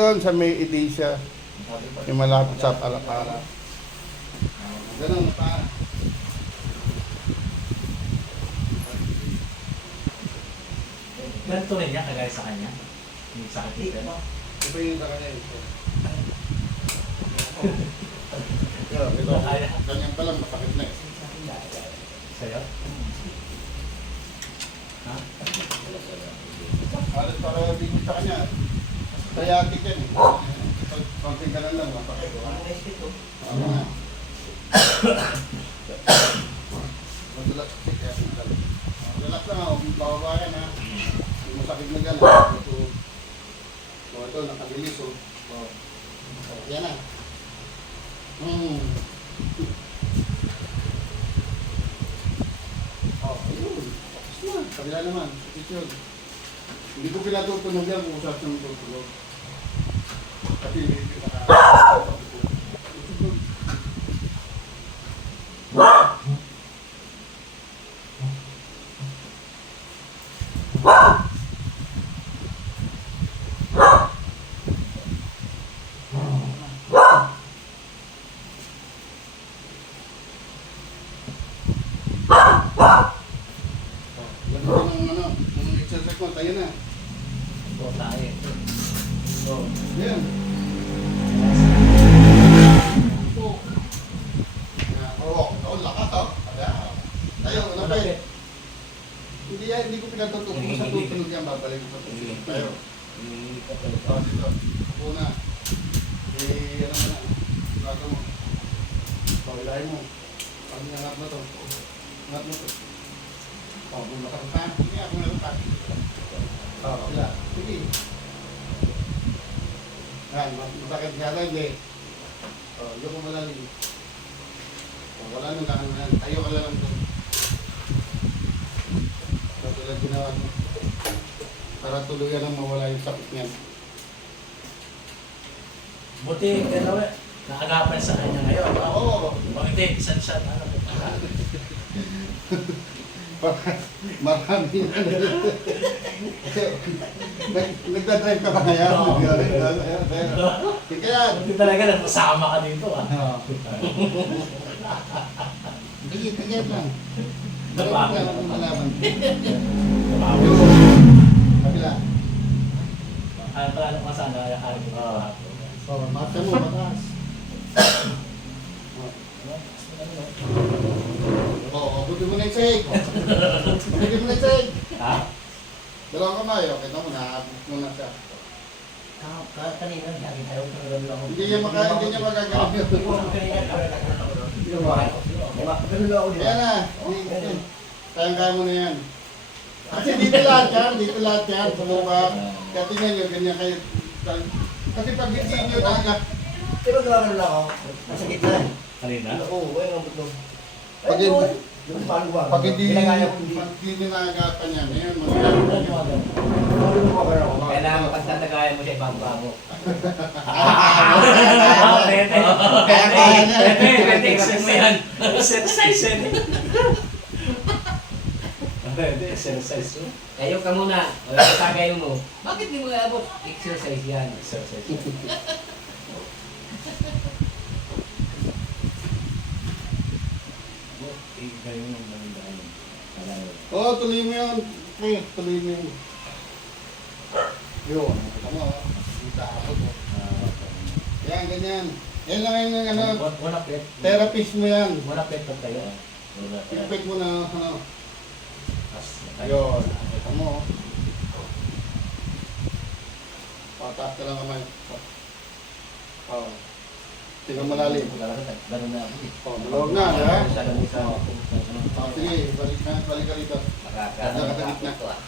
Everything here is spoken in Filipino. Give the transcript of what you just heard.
Doon sa may Edesha, yung malapit sa Palapara. Ganun pa. Ganito rin niya, kagaya sa kanya. Yung sakit dito. Ito yung sa kanya ito. Ito, ganyan pa lang, masakit na eh. Sa'yo? Ha? Halos para din sa kanya. Sciatic yan eh. Konting ka lang, masakit. Ano nga. Madulas. Relax lang ako, bababa yan ha. Yung masakit na gano'n. Ito, nakabilis oh. Yan na. Ayun. Tapos na. Kabila naman. Sakit yun. Hindi ko pinatutunog yan kung usap ng tutulog. Kasi hindi ko tayo na. Oo, tayo. Oo. Yan. Oo, lakas oh. Tayo, napay. Hindi ko pinatutunan sa tutulog yan, babalik ko sa tutulog. Tayo. Dito. Una. Ano mo na. Bago mo. Pawilahin mo. Pag nangat mo to. Nangat mo to. Kung nakakita. Hindi ako nakakita. Wala. Sige. Yan, masakit nga lang eh. Yung ko malalim. Wala nang gano'n yan. Tayo ka lang doon. Katulad ginawa mo. Para tuluyan ang mawala yung sakit niyan. Buti, gano'n eh. Naagapan sa kanya ngayon. Oo. Bakit isa-isa na ano? Marami na. Nagdadrive ka ba ngayon? Kaya, Buti talaga nagpasama ka dito ah. hindi, kaya lang. Napakit. Kaya lang malaman. Napakit. Kabila. Ano pala nung kasama kaya hari ko? Mata mo, mataas. Buti mo na yung sahig. Buti mo na yung sahig. Ha? Dalawang kamay, okay na mo, naabot mo na siya. Kanina, lagi tayo talagang lang. Hindi niya magagamit. Ganun ako dito. Ayan na. Kayang-kaya mo na yan. Kasi dito lahat yan. Sumubak. Kaya tingnan nyo, ganyan kayo. Kasi pag hindi nyo talaga, Pero gawin lang ako. Nasa gitna. Kanina? Oo, ayun ang buto. Pag Ayun, hindi- yung paano ba? pag hindi Ginagaya ko hindi. nangagapan yan, ayan, Paano mo ba ako? Kailangan pagtatagayan mo sa ibang bago. Kaya kaya na. Pwede, exercise. Exercise yan. Pwede, exercise mo. Tayo ka muna. O tatagayin mo. Bakit di mo abot? Exercise yan. Exercise. Ganyan yung daan. Oo, tuloy mo yun. Tuloy mo yun. Yun, ano, kita abot mo. Yan, ganyan. Yan lang yung ano, Una pet. therapist mo yan. Una pet pa tayo. Pipit mo na, ano. Ayun. Yun, kita mo. Pataas ka lang kamay. Oo. Tingnan malalim. Ganun na ako eh. Oh, maluwag na, di ba? Sa ganun sa... Sige, balik ka rito. Makakaano Nakatagit na. ito ah.